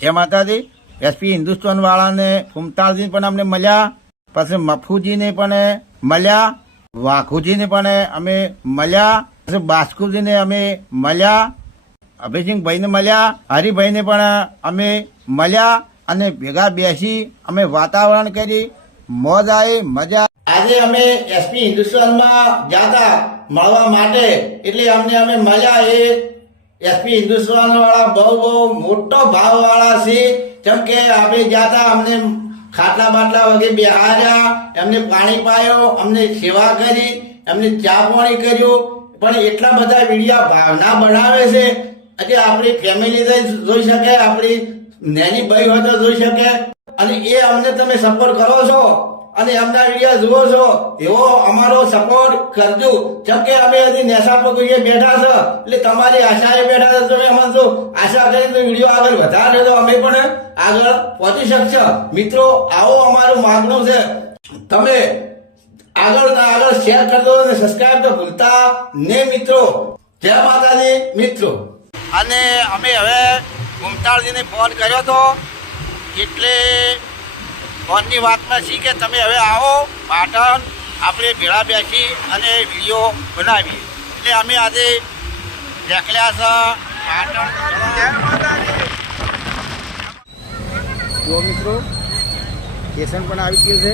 જય માતાજી. એસપી હિન્દુસ્તાન વાળાને ફૂમતાલજી પણ અમને મળ્યા, પછી મફુજીને પણ મળ્યા, વાઘુજીને પણ અમે મળ્યા, પછી બાસ્કુજીને અમે મળ્યા, અભિસિંહભાઈને મળ્યા, હરિભાઈને પણ અમે મળ્યા અને ભેગા બેસી અમે વાતાવરણ કરી, મોજ આવી, મજા. આજે અમે એસપી હિન્દુસ્તાનમાં જાતા મળવા માટે, એટલે અમે મળ્યા. એ એસપી હિન્દુસ્તાન વાળા બહુ મોટો ભાવ વાળા છે. જેમ કે આપણે જાતા અમને ખાટલા બાટલા વગેરે બેહાર્યા, એમને પાણી પાયો, અમને સેવા કરી, એમને ચા પાણી કર્યું. પણ એટલા બધા વિડીયા ભાવના બનાવે છે. આજે આપણી ફેમિલી જોઈ શકે, આપણી નેની ભાઈ હોય તો જોઈ શકે. અને એ અમને તમે સપોર્ટ કરો છો અને એમના વિડીયો જુઓ છો, એવો અમારો સપોર્ટ કરજો. જેમ કે અમે હજી નેશા પર બેઠા છે, એટલે તમારી આશાએ બેઠા છે. તમે અમને જો આશા કરીને વિડીયો આગળ વધારે તો અમે પણ આગળ પહોંચી શકશો. મિત્રો, આવો અમારું માગણું છે. તમે આગળ શેર કરજો અને સબસ્ક્રાઈબ તો ભૂલતા ને મિત્રો. જય માતાજી મિત્રો. અને અમે હવે મુમતાળજીને ફોન કર્યો હતો, એટલે ફોનની વાતમાં છે કે તમે હવે આવો પાટણ, આપણે ભેળા બેસી અને વિડીયો બનાવીએ. એટલે અમે આજે નીકળ્યા છે પાટણ. જો મિત્રો, સ્ટેશન પણ આવી ગયું છે.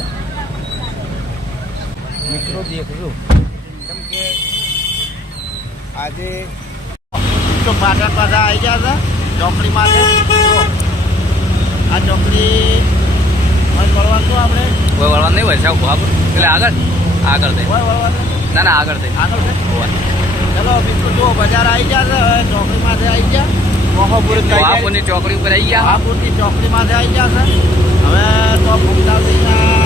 મિત્રો દેખજો, કેમ કે આજે તો પાટણ પાછા આવી ગયા છે ચોકડી માટે. આ ચોકડી વળવાનું તો આપણે કોઈ વળવાનું નહીં હોય સાહેબ, એટલે આગળ થઈ ના આગળ થઈ ચલો મિત્રો, જો બજાર આવી ગયા છે. હવે ચોકડી માંથી આવી ગયા, મોહાપુરની ચોકડી ઉપર આવી ગયા, મોહાપુરની ચોકડી માંથી આવી ગયા છે. હવે તો ફૂમતાલજીના